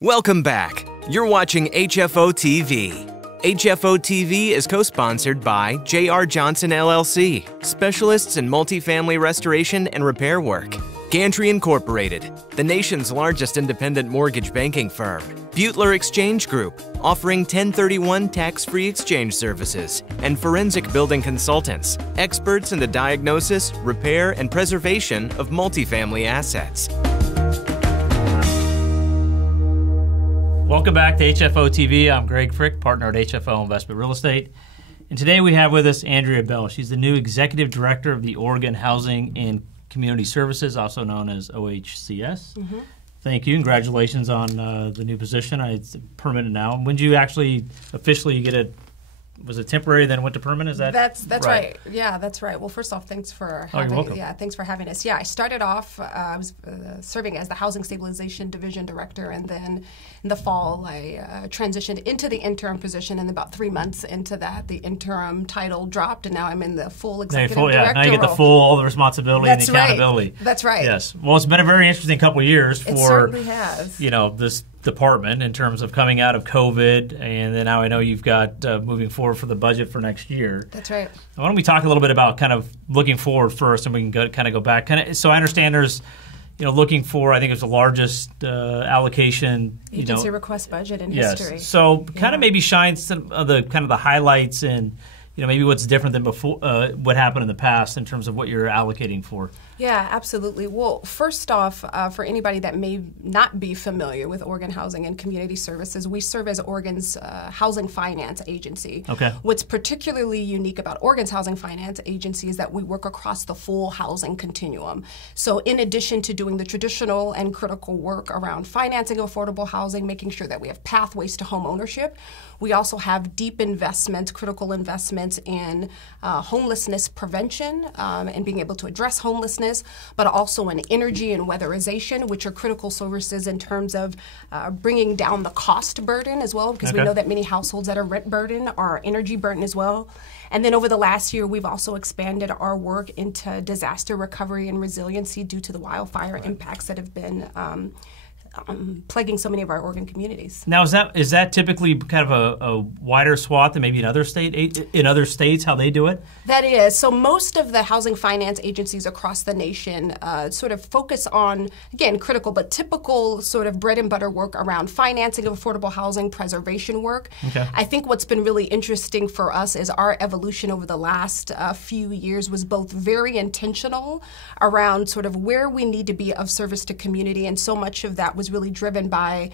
Welcome back. You're watching HFO-TV. HFO-TV is co-sponsored by J.R. Johnson LLC, specialists in multifamily restoration and repair work. Gantry Incorporated, the nation's largest independent mortgage banking firm. Butler Exchange Group, offering 1031 tax-free exchange services. And Forensic Building Consultants, experts in the diagnosis, repair, and preservation of multifamily assets. Welcome back to HFO TV. I'm Greg Frick, partner at HFO Investment Real Estate. And today we have with us Andrea Bell. She's the new Executive Director of the Oregon Housing and Community Services, also known as OHCS. Mm-hmm. Thank you. Congratulations on the new position. It's permanent now. When did you actually officially get it? Was it temporary, then went to permanent? Is that that's right? Yeah, that's right. Well, first off, thanks for having thanks for having us. Yeah, I started off. I was serving as the Housing Stabilization Division Director, and then in the fall, I transitioned into the interim position. And about 3 months into that, the interim title dropped, and now I'm in the full executive director now you get the all the responsibility and the accountability. That's right. Yes. Well, it's been a very interesting couple of years for it certainly has. This department in terms of coming out of COVID, and then now I know you've got moving forward for the budget for next year. That's right. Why don't we talk a little bit about kind of looking forward first, and we can go back. So I understand there's, looking for, I think it's the largest allocation agency request budget in history. So kind of maybe shine some of the highlights and maybe what's different than before, what happened in the past in terms of what you're allocating for. Yeah, absolutely. Well, first off, for anybody that may not be familiar with Oregon Housing and Community Services, we serve as Oregon's housing finance agency. Okay. What's particularly unique about Oregon's housing finance agency is that we work across the full housing continuum. So in addition to doing the traditional and critical work around financing affordable housing, making sure that we have pathways to home ownership, we also have deep investments, critical investments in homelessness prevention and being able to address homelessness, but also in energy and weatherization, which are critical services in terms of bringing down the cost burden as well, because we know that many households that are rent burden are energy burden as well. And then over the last year, we've also expanded our work into disaster recovery and resiliency due to the wildfire impacts that have been plaguing so many of our Oregon communities. Now, is that typically kind of a wider swath than maybe in other states how they do it? That is. So most of the housing finance agencies across the nation sort of focus on, again, critical but typical sort of bread and butter work around financing of affordable housing, preservation work. Okay. I think what's been really interesting for us is our evolution over the last few years was both very intentional around sort of where we need to be of service to community, and so much of that was really driven by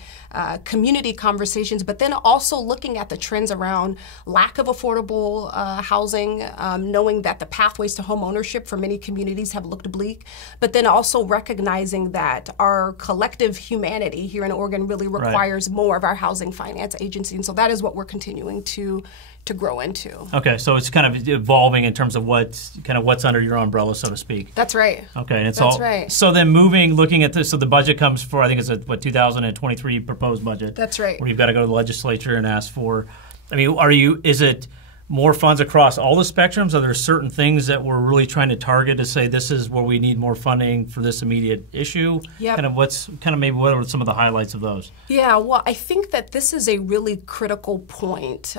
community conversations, but then also looking at the trends around lack of affordable housing, knowing that the pathways to home ownership for many communities have looked bleak, but then also recognizing that our collective humanity here in Oregon really requires more of our housing finance agency, and so that is what we're continuing to grow into. Okay, so it's kind of evolving in terms of what's under your umbrella, so to speak. That's right. Okay, and that's right. So then looking at this, so the budget comes for, I think it's a 2023 proposed budget. That's right. Where you've got to go to the legislature and ask for. I mean, is it more funds across all the spectrums? Are there certain things that we're really trying to target to say this is where we need more funding for this immediate issue? Yeah. What are some of the highlights of those? Yeah, well, I think that this is a really critical point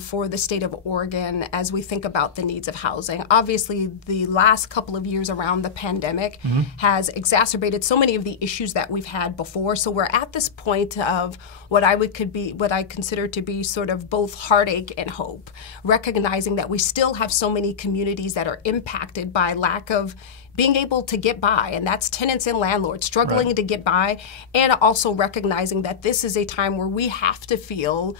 for the state of Oregon as we think about the needs of housing. Obviously, the last couple of years around the pandemic has exacerbated so many of the issues that we've had before. So we're at this point of what I consider to be sort of both heartache and hope, recognizing that we still have so many communities that are impacted by lack of being able to get by, and that's tenants and landlords struggling to get by, and also recognizing that this is a time where we have to feel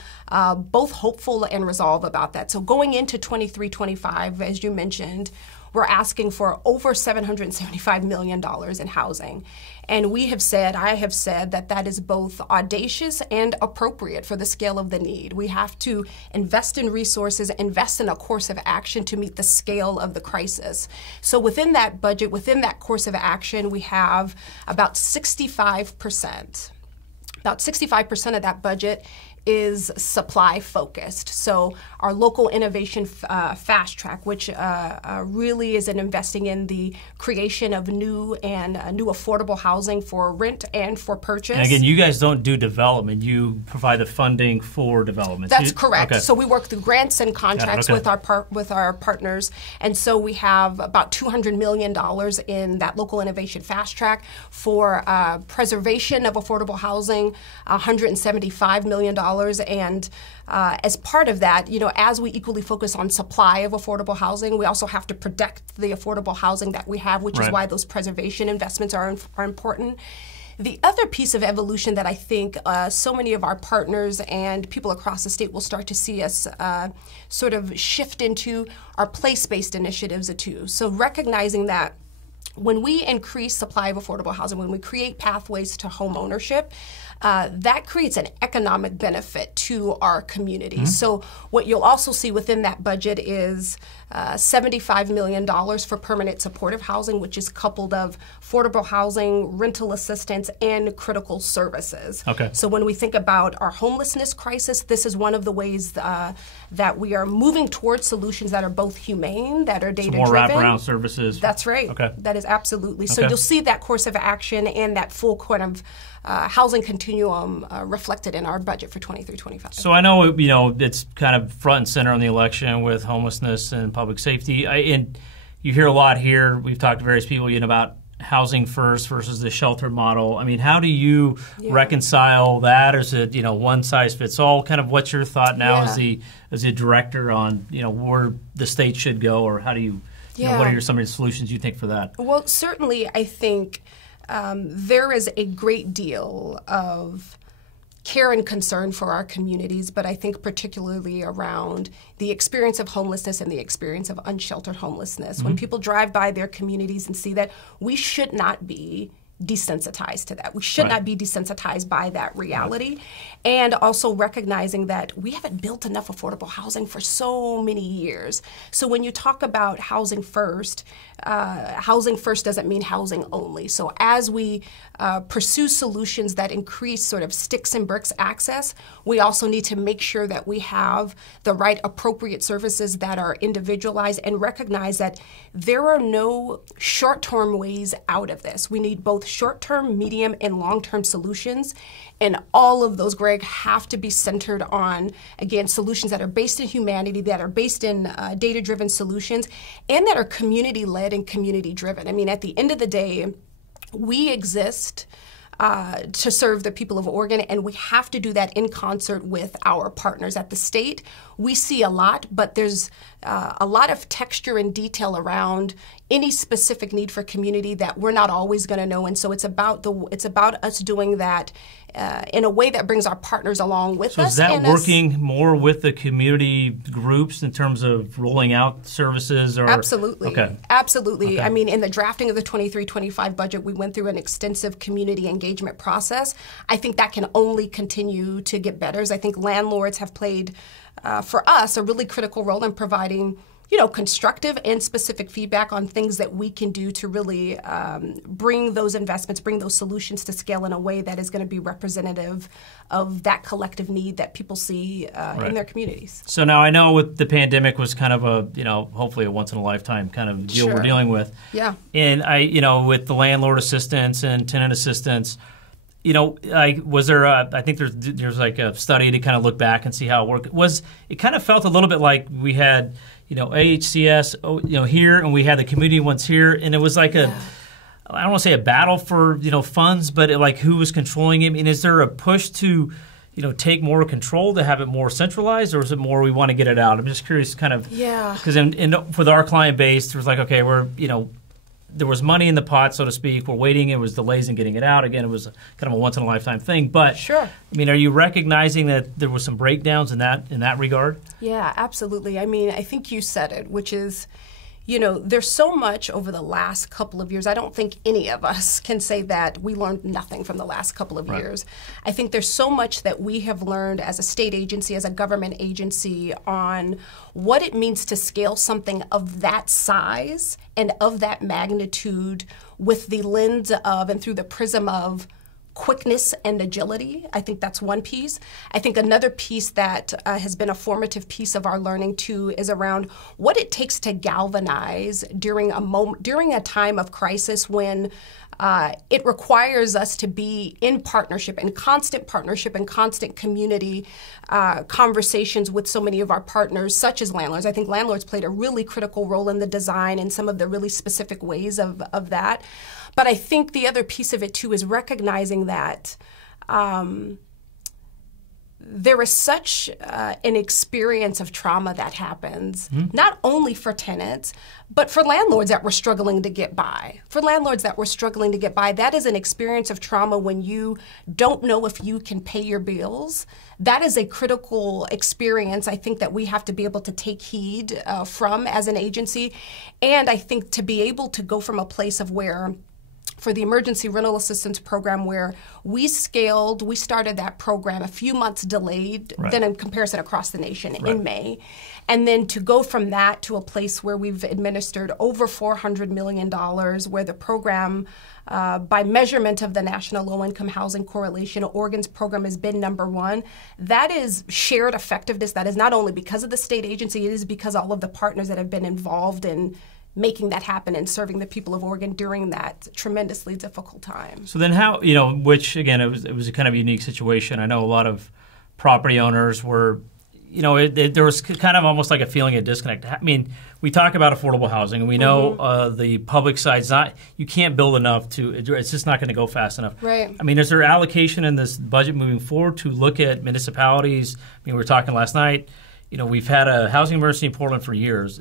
both hopeful and resolve about that. So going into 23-25, as you mentioned, we're asking for over $775 million in housing. And I have said that is both audacious and appropriate for the scale of the need. We have to invest in resources, invest in a course of action to meet the scale of the crisis. So within that budget, within that course of action, we have about 65%. About 65% of that budget is supply focused. So our local innovation fast track, which really is investing in the creation of new affordable housing for rent and for purchase. And again, you guys don't do development; you provide the funding for development. That's correct. Okay. So we work through grants and contracts okay. with our partners, and so we have about $200 million in that local innovation fast track for preservation of affordable housing, $175 million. And as part of that, as we equally focus on supply of affordable housing, we also have to protect the affordable housing that we have, which is why those preservation investments are important. The other piece of evolution that I think so many of our partners and people across the state will start to see us sort of shift into are place-based initiatives too. So recognizing that when we increase supply of affordable housing, when we create pathways to home ownership, that creates an economic benefit to our community. Mm-hmm. So what you'll also see within that budget is $75 million for permanent supportive housing, which is coupled of affordable housing, rental assistance, and critical services. Okay. So when we think about our homelessness crisis, this is one of the ways that we are moving towards solutions that are both humane, that are data-driven. More wraparound services. That's right. Okay. That is absolutely. So okay. You'll see that course of action and that full kind of housing continuum reflected in our budget for 23-25. So I know it's kind of front and center on the election with homelessness and public safety. And you hear a lot here. We've talked to various people about housing first versus the shelter model. I mean, how do you reconcile that? Or is it one size fits all? Kind of what's your thought now as the director on where the state should go, or how do you? What are some of the solutions you think for that? Well, certainly, I think. There is a great deal of care and concern for our communities, but I think particularly around the experience of homelessness and the experience of unsheltered homelessness. Mm-hmm. When people drive by their communities and see that, we should not be desensitized to that. We should not be desensitized by that reality. And also recognizing that we haven't built enough affordable housing for so many years. So when you talk about housing first doesn't mean housing only. So as we pursue solutions that increase sort of sticks and bricks access, we also need to make sure that we have the right appropriate services that are individualized and recognize that there are no short-term ways out of this. We need both short-term, medium, and long-term solutions. And all of those, Greg, have to be centered on, again, solutions that are based in humanity, that are based in data-driven solutions, and that are community-led and community-driven. I mean, at the end of the day, we exist to serve the people of Oregon, and we have to do that in concert with our partners at the state. We see a lot, but there's a lot of texture and detail around any specific need for community that we're not always going to know, and so it's about us doing that in a way that brings our partners along with us. So is that working more with the community groups in terms of rolling out services? Or? Absolutely. Okay. Absolutely. Okay. I mean, in the drafting of the 23-25 budget, we went through an extensive community engagement process. I think that can only continue to get better. As I think landlords have played, for us, a really critical role in providing constructive and specific feedback on things that we can do to really bring those investments, bring those solutions to scale in a way that is going to be representative of that collective need that people see in their communities. So now I know with the pandemic was kind of a, hopefully a once in a lifetime kind of deal we're dealing with. Yeah. And with the landlord assistance and tenant assistance, was there I think there's like a study to kind of look back and see how it worked. It kind of felt a little bit like we had OHCS here, and we had the community ones here, and it was like I don't want to say a battle for funds, but like who was controlling it. And is there a push to take more control, to have it more centralized, or is it more we want to get it out? I'm just curious, kind of because for our client base, there was like there was money in the pot, so to speak. We're waiting. It was delays in getting it out. Again, it was kind of a once-in-a-lifetime thing. But sure. I mean, are you recognizing that there was some breakdowns in that regard? Yeah, absolutely. I mean, I think you said it, which is, there's so much over the last couple of years. I don't think any of us can say that we learned nothing from the last couple of years. I think there's so much that we have learned as a state agency, as a government agency, on what it means to scale something of that size and of that magnitude with the lens of and through the prism of quickness and agility. I think that's one piece. I think another piece that has been a formative piece of our learning too is around what it takes to galvanize during a time of crisis when it requires us to be in partnership and constant community conversations with so many of our partners, such as landlords. I think landlords played a really critical role in the design and some of the really specific ways of that. But I think the other piece of it too is recognizing that there is such an experience of trauma that happens, not only for tenants, but for landlords that were struggling to get by. That is an experience of trauma when you don't know if you can pay your bills. That is a critical experience, I think, that we have to be able to take heed from as an agency. And I think to be able to go from a place of where, for the emergency rental assistance program, where we started that program a few months delayed than in comparison across the nation in May. And then to go from that to a place where we've administered over $400 million, where the program, by measurement of the National Low-Income Housing Correlation, Oregon's program has been #1. That is shared effectiveness. That is not only because of the state agency, it is because all of the partners that have been involved in making that happen and serving the people of Oregon during that tremendously difficult time. So then how, which again, it was a kind of unique situation. I know a lot of property owners were, there was kind of almost like a feeling of disconnect. I mean, we talk about affordable housing, and we know the public side's you can't build enough it's just not going to go fast enough. Right. I mean, is there allocation in this budget moving forward to look at municipalities? I mean, we were talking last night. We've had a housing emergency in Portland for years.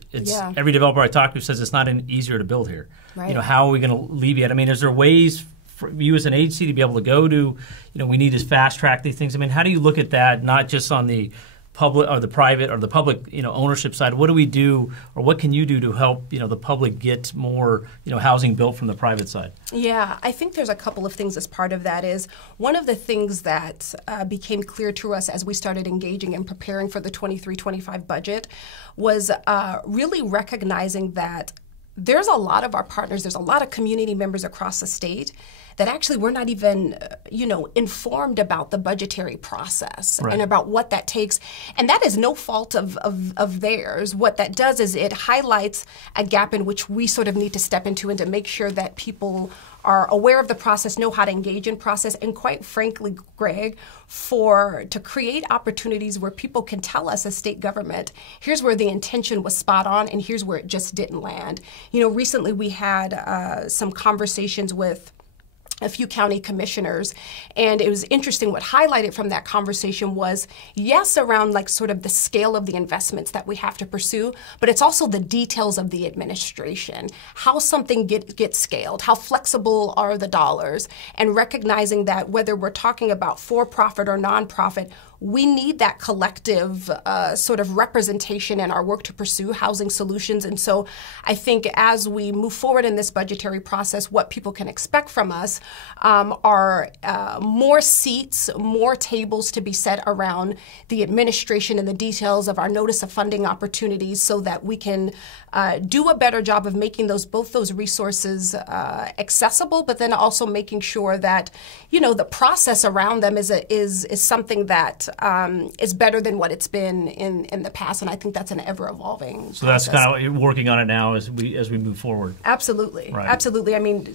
Every developer I talk to says it's not easier to build here. Right. How are we going to alleviate? I mean, is there ways for you as an agency to be able to go to, we need to fast track these things? I mean, how do you look at that, not just on the public or the private or the public, ownership side? What do we do, or what can you do to help, the public get more, housing built from the private side? Yeah, I think there's a couple of things as part of that. Is one of the things that became clear to us as we started engaging and preparing for the 23-25 budget was really recognizing that there's a lot of our partners, there's a lot of community members across the state that actually were not even, informed about the budgetary process and about what that takes. And that is no fault of theirs. What that does is it highlights a gap in which we sort of need to step into and to make sure that people are aware of the process, know how to engage in process, and quite frankly, Greg, to create opportunities where people can tell us as state government, here's where the intention was spot on and here's where it just didn't land. Recently we had some conversations with a few county commissioners, and it was interesting. What highlighted from that conversation was, yes, around like sort of the scale of the investments that we have to pursue, but it's also the details of the administration, how something gets scaled, how flexible are the dollars, and recognizing that whether we're talking about for-profit or nonprofit, we need that collective sort of representation in our work to pursue housing solutions. And so I think as we move forward in this budgetary process, what people can expect from us are more seats, more tables to be set around the administration and the details of our notice of funding opportunities so that we can do a better job of making both those resources accessible, but then also making sure that, the process around them is something that is better than what it's been in the past, and I think that's an ever-evolving So process. That's kind of working on it now as we move forward. Absolutely, right. Absolutely. I mean,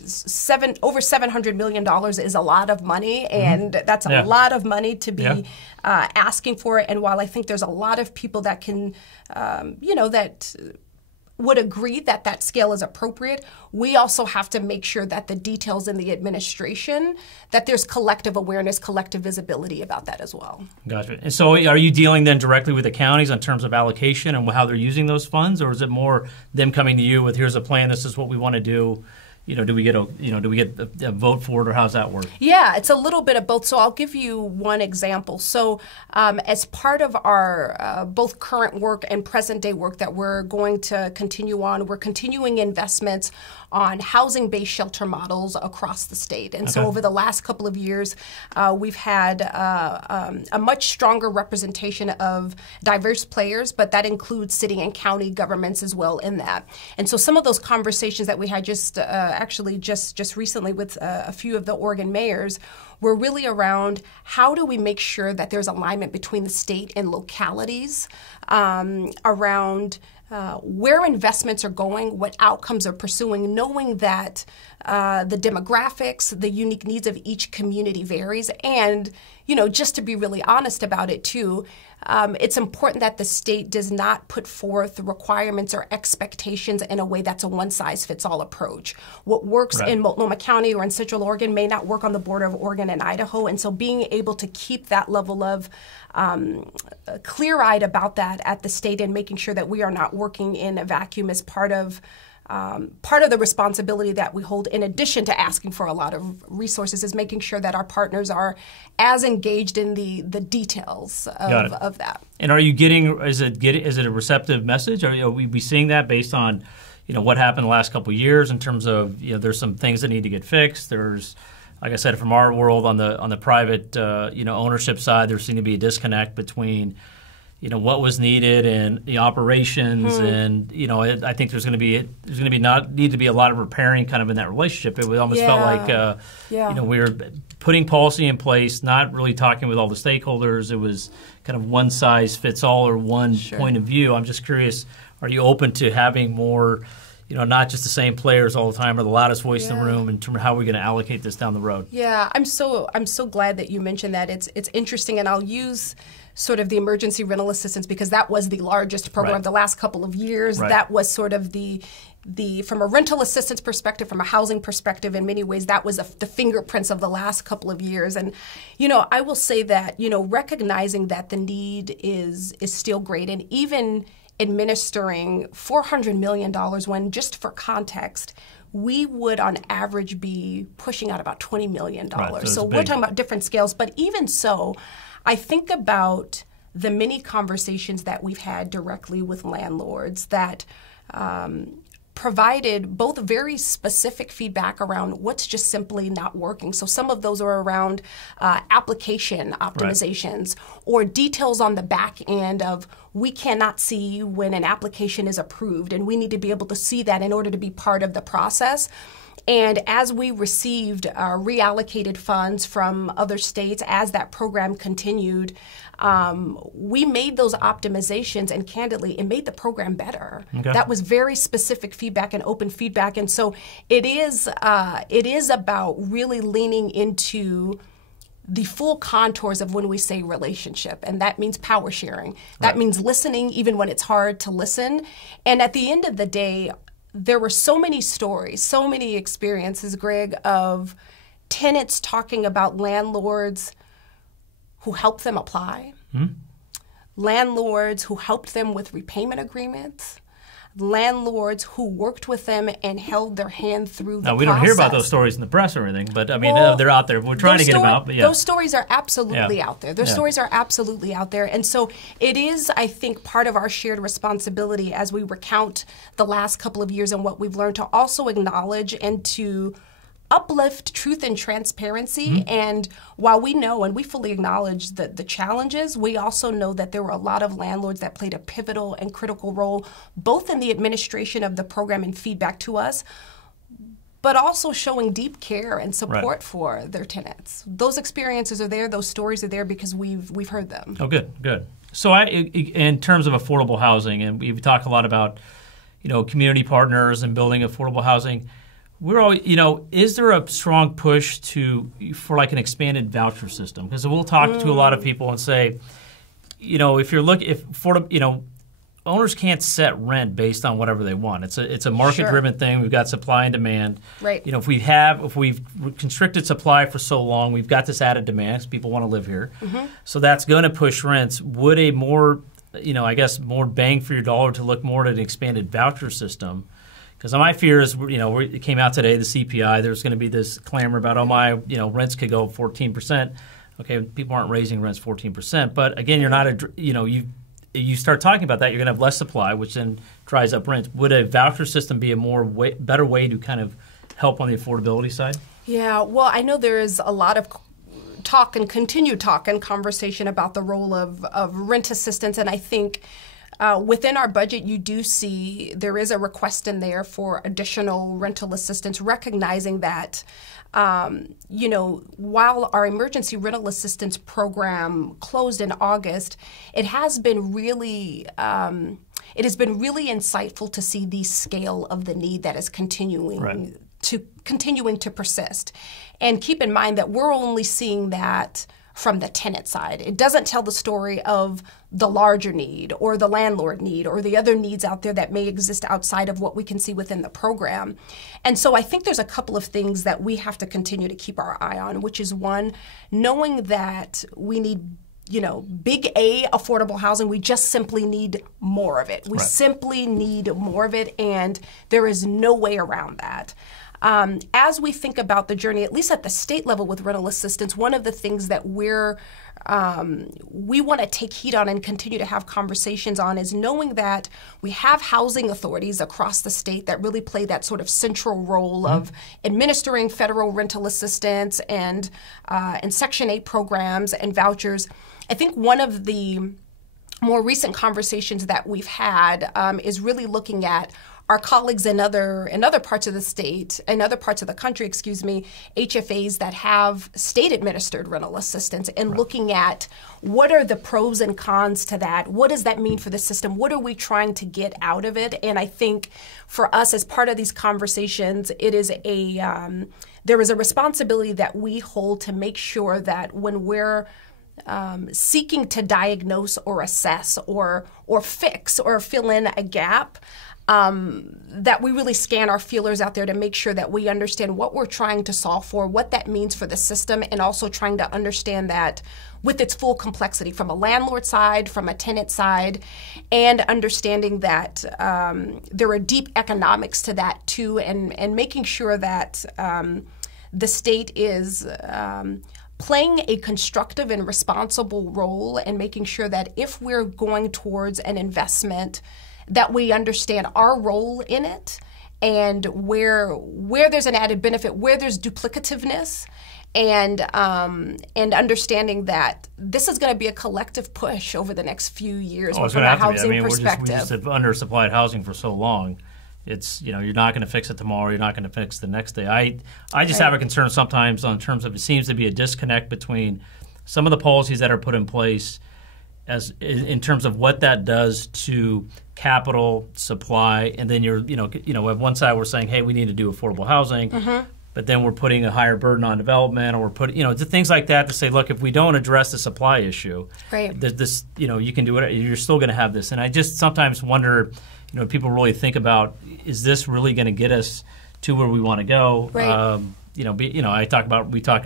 over $700 million is a lot of money, and that's a lot of money to be asking for. And while I think there's a lot of people that can, that would agree that that scale is appropriate, we also have to make sure that the details in the administration, that there's collective awareness, collective visibility about that as well. Gotcha. And so are you dealing then directly with the counties in terms of allocation and how they're using those funds, or is it more them coming to you with, here's a plan, this is what we want to do? Do we get a vote for it, or how's that work? Yeah, it's a little bit of both. So I'll give you one example. So as part of our both current work and present day work that we're going to continue on, we're continuing investments on housing-based shelter models across the state. And so over the last couple of years, we've had a much stronger representation of diverse players, but that includes city and county governments as well in that. And so some of those conversations that we had just actually just recently with a few of the Oregon mayors, were really around how do we make sure that there's alignment between the state and localities around where investments are going, what outcomes are pursuing, knowing that the demographics, the unique needs of each community varies. And, just to be really honest about it too, it's important that the state does not put forth requirements or expectations in a way that's a one-size-fits-all approach. What works in Multnomah County or in Central Oregon may not work on the border of Oregon and Idaho. And so being able to keep that level of clear-eyed about that at the state and making sure that we are not working in a vacuum is part of the responsibility that we hold, in addition to asking for a lot of resources, is making sure that our partners are as engaged in the details of that. And are you is it a receptive message? Are we seeing that based on what happened the last couple of years in terms of there's some things that need to get fixed? There's, like I said, from our world on the private ownership side, there seemed to be a disconnect between what was needed and the operations, and I think there's going to be need to be a lot of repairing kind of in that relationship. It almost felt like we were putting policy in place, not really talking with all the stakeholders. It was kind of one size fits all or one point of view. I'm just curious, are you open to having more, not just the same players all the time or the loudest voice in the room in terms of how we're going to allocate this down the road? Yeah, I'm so glad that you mentioned that. It's interesting, and I'll use sort of the emergency rental assistance because that was the largest program of the last couple of years. That was sort of the from a rental assistance perspective, from a housing perspective, in many ways, that was the fingerprints of the last couple of years. And, I will say that, recognizing that the need is still great, and even administering $400 million when, just for context, we would on average be pushing out about $20 million. So we're talking about different scales. But even so, I think about the many conversations that we've had directly with landlords that provided both very specific feedback around what's just simply not working. So some of those are around application optimizations or details on the back end of we cannot see when an application is approved, and we need to be able to see that in order to be part of the process. And as we received reallocated funds from other states, as that program continued, we made those optimizations, and candidly, it made the program better. That was very specific feedback and open feedback. And so it is about really leaning into the full contours of when we say relationship, and that means power sharing. That means listening even when it's hard to listen. And at the end of the day, there were so many stories, so many experiences, Greg, of tenants talking about landlords who helped them apply, landlords who helped them with repayment agreements, landlords who worked with them and held their hand through the process. Now, we don't hear about those stories in the press or anything, but I mean, they're out there. We're trying to get them out. But those stories are absolutely out there. Those stories are absolutely out there. And so it is, I think, part of our shared responsibility as we recount the last couple of years and what we've learned to also acknowledge and to uplift truth and transparency. And while we know and we fully acknowledge the challenges, we also know that there were a lot of landlords that played a pivotal and critical role, both in the administration of the program and feedback to us, but also showing deep care and support for their tenants. Those experiences are there, those stories are there because we've heard them. Oh, good. So in terms of affordable housing, and we've talked a lot about, community partners and building affordable housing, we're all, is there a strong push for like an expanded voucher system? Because we'll talk to a lot of people and say, owners can't set rent based on whatever they want. It's a market-driven thing. We've got supply and demand. Right. If we've constricted supply for so long, we've got this added demand because people want to live here. So that's going to push rents. Would a more bang for your dollar to look more at an expanded voucher system? Because my fear is, it came out today, the CPI, there's going to be this clamor about, rents could go 14%. Okay, people aren't raising rents 14%. But again, you're not, you start talking about that, you're going to have less supply, which then dries up rents. Would a voucher system be a better way to kind of help on the affordability side? Yeah, well, I know there is a lot of talk and continued talk and conversation about the role of rent assistance, and I think Within our budget, you do see there is a request in there for additional rental assistance, recognizing that, while our emergency rental assistance program closed in August, it has been really insightful to see the scale of the need that is continuing to persist. And keep in mind that we're only seeing that from the tenant side. It doesn't tell the story of the larger need or the landlord need or the other needs out there that may exist outside of what we can see within the program. And so I think there's a couple of things that we have to continue to keep our eye on, which is one, knowing that we need big A, affordable housing. We just simply need more of it. We simply need more of it, and there is no way around that. As we think about the journey, at least at the state level with rental assistance, one of the things that we want to take heed on and continue to have conversations on is knowing that we have housing authorities across the state that really play that sort of central role of administering federal rental assistance and Section 8 programs and vouchers. I think one of the more recent conversations that we've had is really looking at our colleagues in other parts of the state, in other parts of the country, HFAs that have state-administered rental assistance, and looking at what are the pros and cons to that. What does that mean for the system? What are we trying to get out of it? And I think for us, as part of these conversations, it is there is a responsibility that we hold to make sure that when we're seeking to diagnose or assess or fix or fill in a gap, that we really scan our feelers out there to make sure that we understand what we're trying to solve for, what that means for the system, and also trying to understand that with its full complexity from a landlord side, from a tenant side, and understanding that there are deep economics to that too, and making sure that the state is playing a constructive and responsible role and making sure that if we're going towards an investment, that we understand our role in it and where there's an added benefit, where there's duplicativeness, and understanding that this is going to be a collective push over the next few years from a housing perspective. We just have undersupplied housing for so long. It's, you're not going to fix it tomorrow. You're not going to fix the next day. I just have a concern sometimes in terms of it seems to be a disconnect between some of the policies that are put in place as in terms of what that does to capital supply, and then at one side we're saying, hey, we need to do affordable housing, but then we're putting a higher burden on development, or we're putting things like that to say, look, if we don't address the supply issue, this you can do it. You're still going to have this, and I just sometimes wonder, people really think about, is this really going to get us to where we want to go? We talked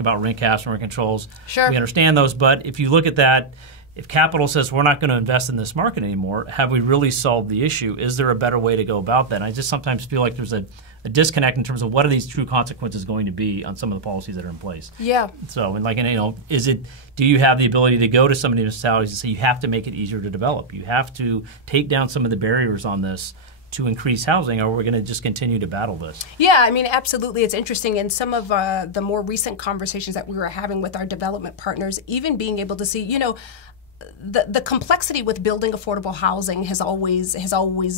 about rent caps and rent controls. Sure, we understand those, but if you look at that. If capital says we're not going to invest in this market anymore, have we really solved the issue? Is there a better way to go about that? And I just sometimes feel like there's a disconnect in terms of what are these true consequences going to be on some of the policies that are in place. Yeah. So, do you have the ability to go to some of the municipalities and say you have to make it easier to develop? You have to take down some of the barriers on this to increase housing, or we're going to just continue to battle this? Yeah, absolutely. It's interesting. In some of the more recent conversations that we were having with our development partners, even being able to see, the complexity with building affordable housing has always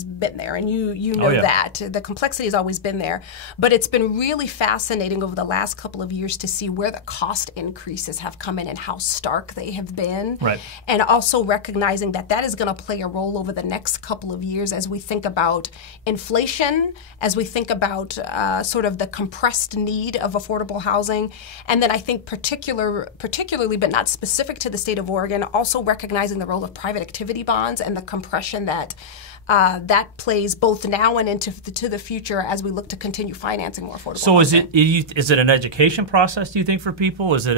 been there, and you know that the complexity has always been there. But it's been really fascinating over the last couple of years to see where the cost increases have come in and how stark they have been, and also recognizing that is going to play a role over the next couple of years as we think about inflation, as we think about sort of the compressed need of affordable housing, and then I think particularly, but not specific to the state of Oregon, also recognizing the role of private activity bonds and the compression that plays both now and into the future as we look to continue financing more affordable housing. So is it an education process, do you think, for people? Is it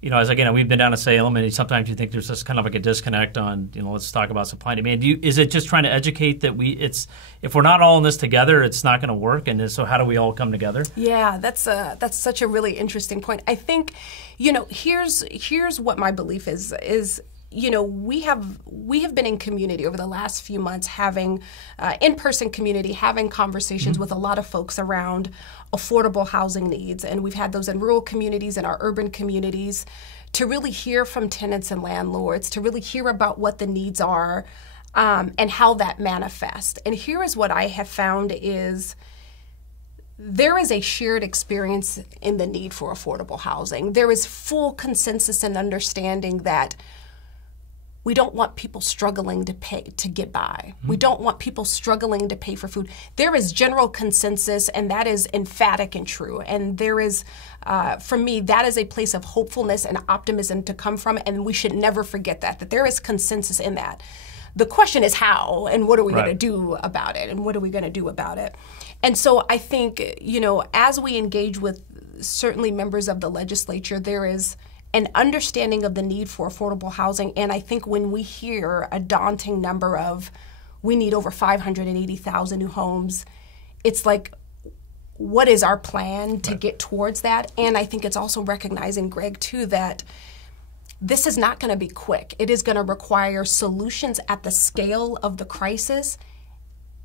we've been down to Salem, and sometimes you think there's just kind of like a disconnect on, let's talk about supply and demand. Is it just trying to educate that if we're not all in this together, it's not going to work, and so how do we all come together? Yeah, that's such a really interesting point. I think, here's what my belief is we have been in community over the last few months, having in-person community, having conversations with a lot of folks around affordable housing needs, and we've had those in rural communities and our urban communities to really hear from tenants and landlords, to really hear about what the needs are. and how that manifests. And here is what I have found is there is a shared experience in the need for affordable housing. There is full consensus and understanding that we don't want people struggling to pay to get by. We don't want people struggling to pay for food. There is general consensus, and that is emphatic and true. And there is, for me, that is a place of hopefulness and optimism to come from, and we should never forget that there is consensus in that. The question is how, and what are we going to do about it, and what are we going to do about it? And so I think, as we engage with certainly members of the legislature, there is an understanding of the need for affordable housing. And I think when we hear a daunting number of, we need over 580,000 new homes, it's like, what is our plan to get towards that? And I think it's also recognizing, Greg, too, that this is not going to be quick. It is going to require solutions at the scale of the crisis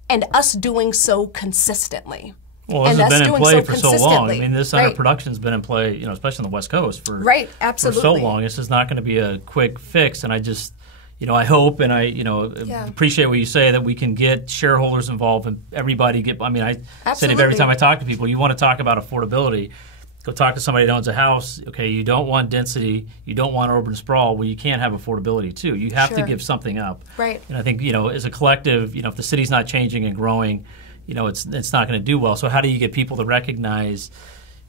and us doing so consistently. Well, this has been in play for so long. I mean, this center production's been in play, especially on the West Coast for so long. This is not going to be a quick fix. And I just, I hope and I, appreciate what you say that we can get shareholders involved and everybody get. I mean, I said it every time I talk to people. You want to talk about affordability, go talk to somebody that owns a house. Okay, you don't want density, you don't want urban sprawl. Well, you can't have affordability too. You have to give something up. Right. And I think as a collective, if the city's not changing and growing, it's not going to do well. So how do you get people to recognize,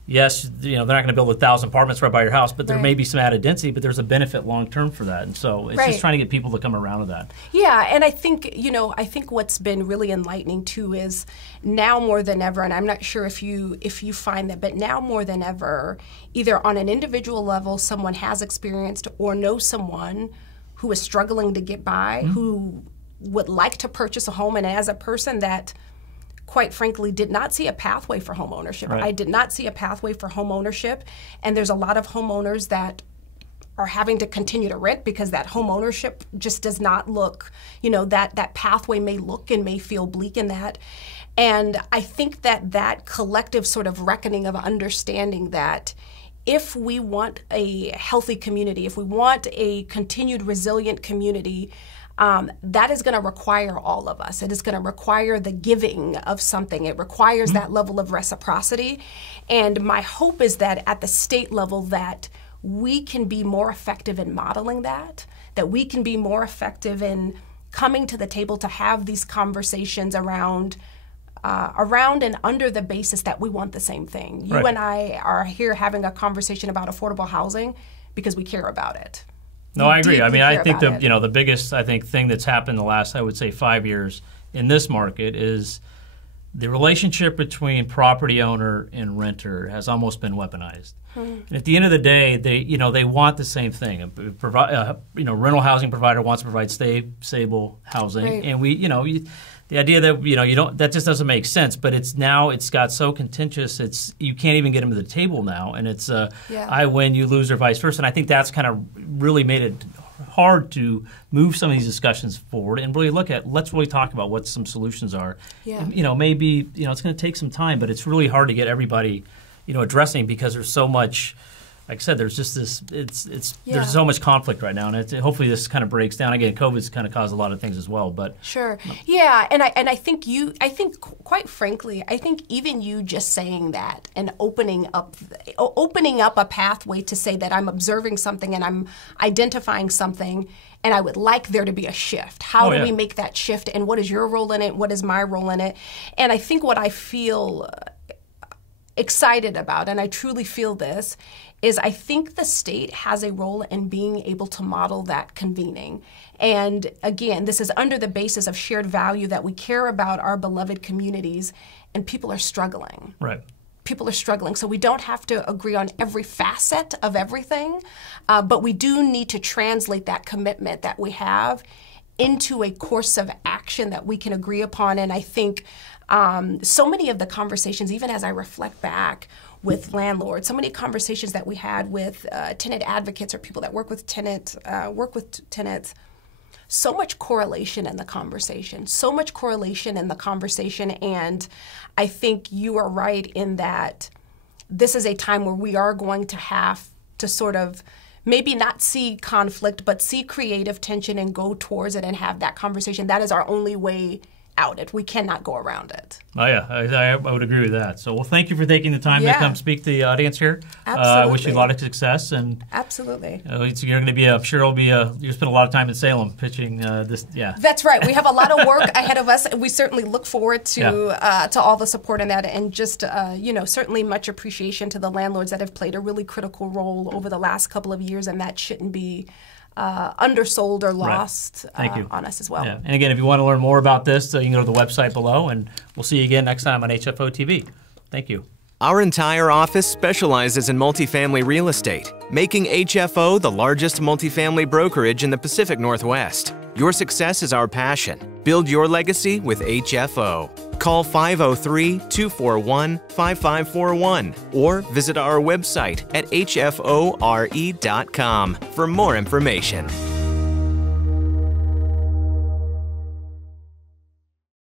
yes, they're not going to build 1,000 apartments right by your house, but there may be some added density, but there's a benefit long term for that. And so it's just trying to get people to come around to that. Yeah, and I think, what's been really enlightening too is now more than ever, and I'm not sure if you find that, but now more than ever, either on an individual level, someone has experienced or knows someone who is struggling to get by, who would like to purchase a home, and as a person that quite frankly, did not see a pathway for home ownership. Right. I did not see a pathway for home ownership, and there's a lot of homeowners that are having to continue to rent because that home ownership just does not look, that pathway may look and may feel bleak in that. And I think that collective sort of reckoning of understanding that if we want a healthy community, if we want a continued resilient community, that is going to require all of us. It is going to require the giving of something. It requires that level of reciprocity. And my hope is that at the state level that we can be more effective in modeling that we can be more effective in coming to the table to have these conversations around and under the basis that we want the same thing. You and I are here having a conversation about affordable housing because we care about it. No, I agree. I mean, I think the biggest thing that's happened the last, I would say, 5 years in this market is the relationship between property owner and renter has almost been weaponized. And at the end of the day, they want the same thing. Rental housing provider wants to provide stable housing, and the idea that you don't, that just doesn't make sense. But it's got so contentious. You can't even get them to the table now, and it's I win, you lose, or vice versa. And I think that's kind of really made it hard to move some of these discussions forward and really let's really talk about what some solutions are. Yeah. Maybe it's going to take some time, but it's really hard to get everybody addressing because there's so much. Like I said, there's just this. There's so much conflict right now, and hopefully this kind of breaks down. Again, COVID's kind of caused a lot of things as well, but and I think quite frankly, I think even you just saying that and opening up a pathway to say that I'm observing something and I'm identifying something, and I would like there to be a shift. How do we make that shift, and what is your role in it? What is my role in it? And I think what I feel excited about, and I truly feel this, is I think the state has a role in being able to model that convening. And again, this is under the basis of shared value that we care about our beloved communities, and people are struggling. Right. People are struggling. So we don't have to agree on every facet of everything, but we do need to translate that commitment that we have into a course of action that we can agree upon. And I think so many of the conversations, even as I reflect back with landlords, so many conversations that we had with tenant advocates or people that work with tenants, so much correlation in the conversation, and I think you are right in that this is a time where we are going to have to sort of maybe not see conflict, but see creative tension and go towards it and have that conversation. That is our only way out it. We cannot go around it. Oh yeah, I would agree with that. So, well, thank you for taking the time to come speak to the audience here. Absolutely. Wish you a lot of success, and absolutely. You're going to be. I'm sure it'll be. You spent a lot of time in Salem pitching this. Yeah, that's right. We have a lot of work ahead of us. We certainly look forward to all the support in that, and just certainly much appreciation to the landlords that have played a really critical role over the last couple of years, and that shouldn't be undersold or lost on us as well. Yeah. And again, if you want to learn more about this, you can go to the website below, and we'll see you again next time on HFO TV. Thank you. Our entire office specializes in multifamily real estate, making HFO the largest multifamily brokerage in the Pacific Northwest. Your success is our passion. Build your legacy with HFO. Call 503-241-5541 or visit our website at hfore.com for more information.